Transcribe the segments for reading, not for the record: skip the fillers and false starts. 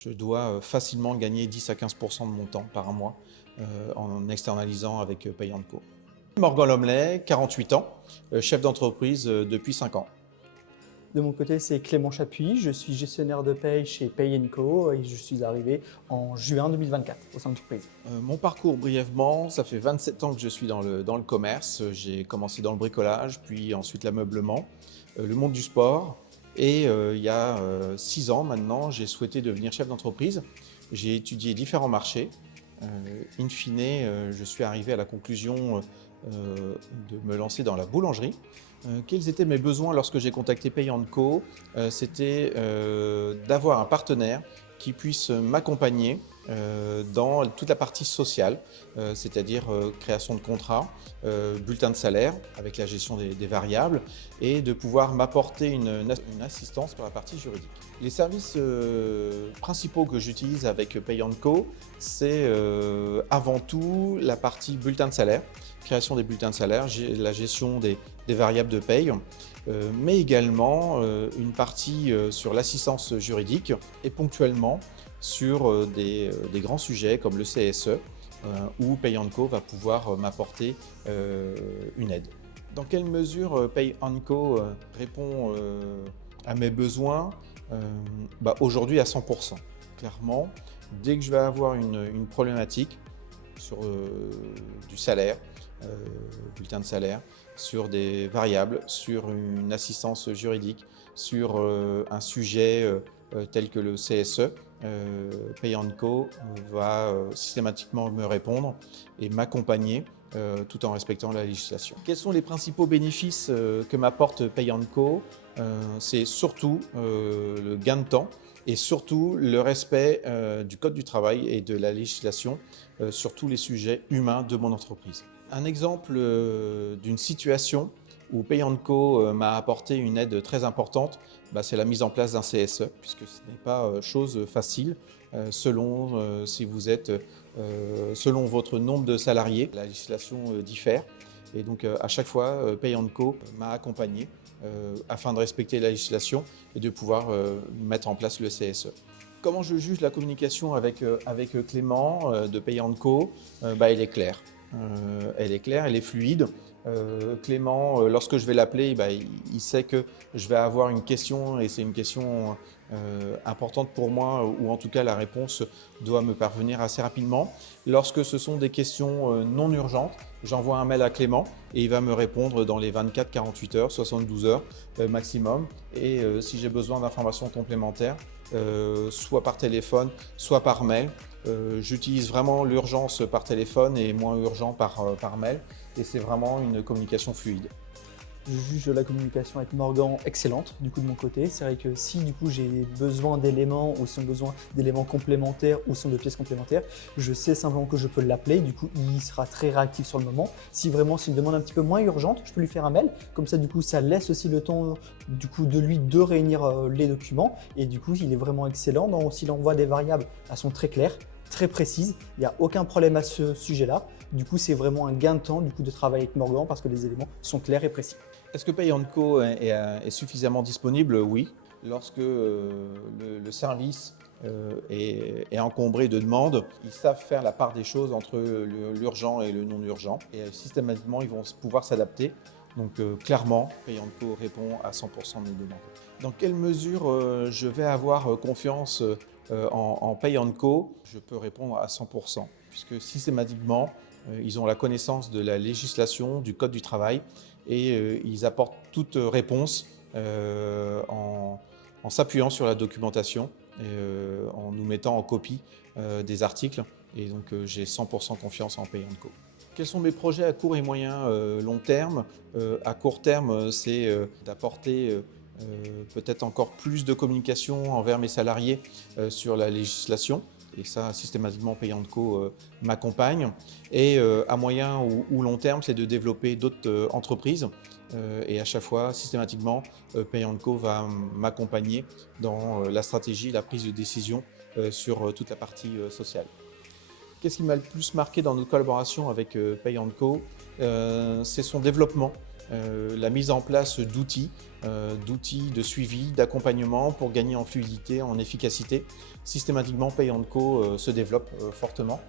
Je dois facilement gagner 10 à 15% de mon temps par mois en externalisant avec Pay & Co. Morgan Lomley, 48 ans, chef d'entreprise depuis 5 ans. De mon côté, c'est Clément Chapuis, je suis gestionnaire de paye chez Pay & Co et je suis arrivé en juin 2024 au sein de l'entreprise. Mon parcours brièvement, ça fait 27 ans que je suis dans le commerce. J'ai commencé dans le bricolage, puis ensuite l'ameublement, le monde du sport. Et il y a 6 ans maintenant, j'ai souhaité devenir chef d'entreprise. J'ai étudié différents marchés. In fine, je suis arrivé à la conclusion de me lancer dans la boulangerie. Quels étaient mes besoins lorsque j'ai contacté Pay & Co? C'était d'avoir un partenaire qui puisse m'accompagner dans toute la partie sociale, c'est-à-dire création de contrats, bulletin de salaire avec la gestion des variables et de pouvoir m'apporter une assistance pour la partie juridique. Les services principaux que j'utilise avec Pay & Co, c'est avant tout la partie bulletin de salaire, création des bulletins de salaire, la gestion des variables de paye, mais également une partie sur l'assistance juridique et ponctuellement sur des grands sujets comme le CSE où Pay & Co va pouvoir m'apporter une aide. Dans quelle mesure Pay & Co répond à mes besoins? Aujourd'hui à 100%. Clairement, dès que je vais avoir une problématique sur du salaire, bulletin de salaire, sur des variables, sur une assistance juridique, sur un sujet tel que le CSE, Pay & Co va systématiquement me répondre et m'accompagner tout en respectant la législation. Quels sont les principaux bénéfices que m'apporte Pay & Co? C'est surtout le gain de temps et surtout le respect du code du travail et de la législation sur tous les sujets humains de mon entreprise. Un exemple d'une situation où Pay & Co m'a apporté une aide très importante, c'est la mise en place d'un CSE, puisque ce n'est pas chose facile selon si vous êtes selon votre nombre de salariés. La législation diffère et donc à chaque fois Pay & Co m'a accompagné afin de respecter la législation et de pouvoir mettre en place le CSE. Comment je juge la communication avec Clément de Pay & Co? Elle est claire. Elle est fluide. Clément, lorsque je vais l'appeler, il sait que je vais avoir une question et c'est une question importante pour moi ou en tout cas la réponse doit me parvenir assez rapidement. Lorsque ce sont des questions non urgentes, j'envoie un mail à Clément et il va me répondre dans les 24-48 heures, 72 heures maximum. Et si j'ai besoin d'informations complémentaires, soit par téléphone, soit par mail, j'utilise vraiment l'urgence par téléphone et moins urgent par mail et c'est vraiment une communication fluide. Je juge la communication avec Morgan excellente du coup de mon côté. C'est vrai que si du coup j'ai besoin d'éléments ou si on a besoin d'éléments complémentaires ou si on a de pièces complémentaires, je sais simplement que je peux l'appeler, du coup il sera très réactif sur le moment. Si vraiment c'est une demande un petit peu moins urgente, je peux lui faire un mail, comme ça du coup ça laisse aussi le temps du coup de lui de réunir les documents et du coup il est vraiment excellent. S'il envoie des variables, elles sont très claires, très précises, il n'y a aucun problème à ce sujet-là. Du coup, c'est vraiment un gain de temps du coup, de travailler avec Morgan parce que les éléments sont clairs et précis. Est-ce que Pay & Co est suffisamment disponible? Oui. Lorsque le service est encombré de demandes, ils savent faire la part des choses entre l'urgent et le non urgent et systématiquement ils vont pouvoir s'adapter. Donc clairement, Pay & Co répond à 100% de mes demandes. Dans quelle mesure je vais avoir confiance en Pay & Co? Je peux répondre à 100% puisque systématiquement ils ont la connaissance de la législation, du code du travail et ils apportent toute réponse en s'appuyant sur la documentation et en nous mettant en copie des articles. Et donc j'ai 100% confiance en Pay & Co. Quels sont mes projets à court et moyen long terme? À court terme, c'est d'apporter peut-être encore plus de communication envers mes salariés sur la législation. Et ça, systématiquement, Pay & Co m'accompagne. Et à moyen ou long terme, c'est de développer d'autres entreprises. Et à chaque fois, systématiquement, Pay & Co va m'accompagner dans la stratégie, la prise de décision sur toute la partie sociale. Qu'est-ce qui m'a le plus marqué dans notre collaboration avec Pay & Co? C'est son développement. la mise en place d'outils de suivi, d'accompagnement pour gagner en fluidité, en efficacité. Systématiquement, Pay & Co se développe fortement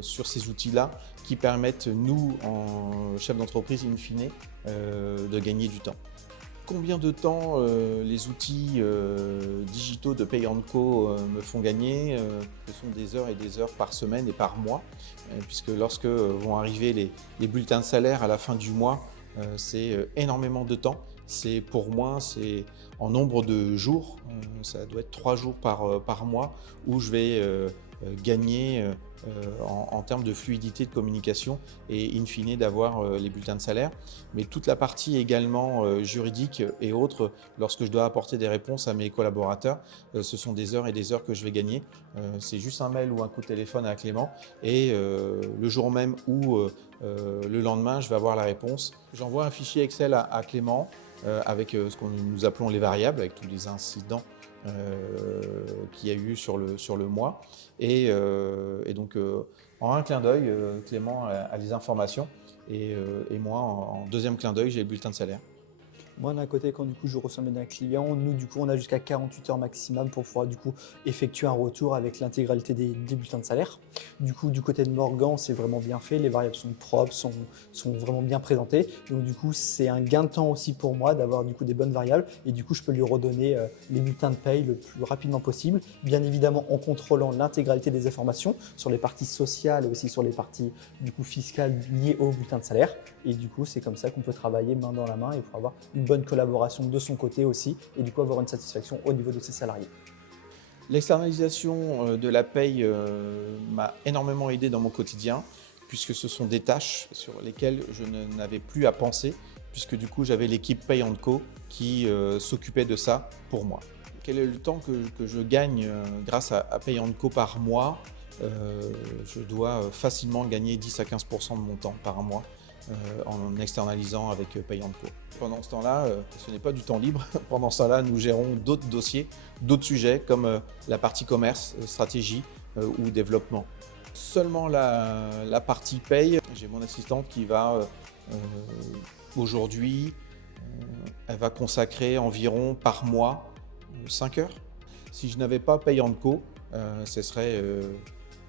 sur ces outils-là qui permettent, nous, en chef d'entreprise, in fine, de gagner du temps. Combien de temps les outils digitaux de Pay & Co me font gagner? Ce sont des heures et des heures par semaine et par mois, puisque lorsque vont arriver les bulletins de salaire à la fin du mois, c'est énormément de temps. Pour moi, c'est en nombre de jours, ça doit être 3 jours par mois où je vais gagner en termes de fluidité de communication et in fine d'avoir les bulletins de salaire. Mais toute la partie également juridique et autres, lorsque je dois apporter des réponses à mes collaborateurs, ce sont des heures et des heures que je vais gagner. C'est juste un mail ou un coup de téléphone à Clément et le jour même ou le lendemain, je vais avoir la réponse. J'envoie un fichier Excel à Clément avec ce que nous appelons les variables, avec tous les incidents qu'il y a eu sur le mois. Et donc, en un clin d'œil, Clément a les informations et moi, en deuxième clin d'œil, j'ai le bulletin de salaire. Moi, d'un côté, quand du coup je reçois un client, nous, du coup, on a jusqu'à 48 heures maximum pour pouvoir du coup effectuer un retour avec l'intégralité des bulletins de salaire. Du coup, du côté de Morgan, c'est vraiment bien fait. Les variables sont propres, sont vraiment bien présentées. Donc, du coup, c'est un gain de temps aussi pour moi d'avoir du coup des bonnes variables. Et du coup, je peux lui redonner les bulletins de paye le plus rapidement possible. Bien évidemment, en contrôlant l'intégralité des informations sur les parties sociales et aussi sur les parties du coup fiscales liées au bulletin de salaire. Et du coup, c'est comme ça qu'on peut travailler main dans la main et pour avoir une bonne collaboration de son côté aussi et du coup avoir une satisfaction au niveau de ses salariés. L'externalisation de la paye m'a énormément aidé dans mon quotidien puisque ce sont des tâches sur lesquelles je n'avais plus à penser puisque du coup j'avais l'équipe Pay & Co qui s'occupait de ça pour moi. Quel est le temps que je gagne grâce à Pay & Co par mois? Je dois facilement gagner 10 à 15% de mon temps par mois en externalisant avec Pay & Co. Pendant ce temps-là, ce n'est pas du temps libre. Pendant ce temps-là, nous gérons d'autres dossiers, d'autres sujets comme la partie commerce, stratégie ou développement. Seulement la partie paye, j'ai mon assistante qui va aujourd'hui, elle va consacrer environ par mois 5 heures. Si je n'avais pas Pay & Co, ce serait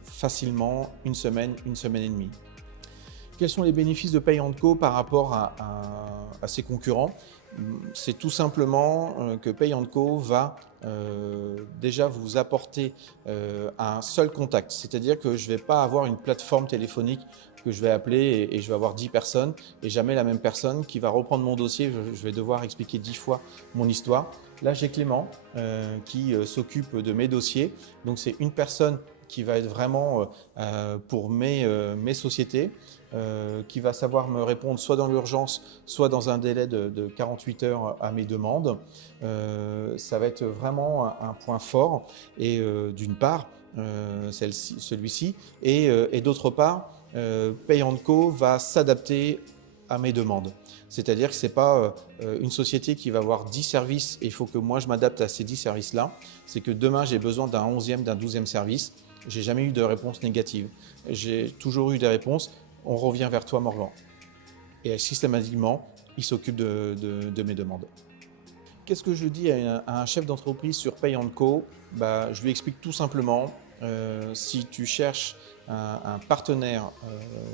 facilement une semaine et demie. Quels sont les bénéfices de Pay & Co par rapport à ses concurrents? C'est tout simplement que Pay & Co va déjà vous apporter un seul contact. C'est-à-dire que je ne vais pas avoir une plateforme téléphonique que je vais appeler et je vais avoir 10 personnes et jamais la même personne qui va reprendre mon dossier. Je vais devoir expliquer 10 fois mon histoire. Là, j'ai Clément qui s'occupe de mes dossiers. Donc, c'est une personne qui va être vraiment pour mes sociétés, qui va savoir me répondre soit dans l'urgence, soit dans un délai de 48 heures à mes demandes. Ça va être vraiment un point fort, et d'une part, celui-ci, et d'autre part, Pay & Co va s'adapter à mes demandes. C'est-à-dire que ce n'est pas une société qui va avoir 10 services et il faut que moi je m'adapte à ces 10 services-là. C'est que demain j'ai besoin d'un 11e, d'un 12e service. J'ai jamais eu de réponse négative. J'ai toujours eu des réponses. On revient vers toi, Morgan. Et systématiquement, il s'occupe de mes demandes. Qu'est-ce que je dis à un chef d'entreprise sur Pay & Co? Je lui explique tout simplement, si tu cherches un partenaire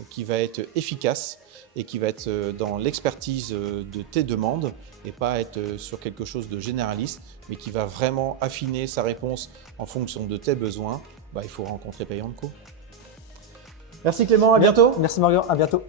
qui va être efficace et qui va être dans l'expertise de tes demandes et pas être sur quelque chose de généraliste, mais qui va vraiment affiner sa réponse en fonction de tes besoins, il faut rencontrer Pay & Co. Merci Clément, à bientôt. Merci Morgan, à bientôt.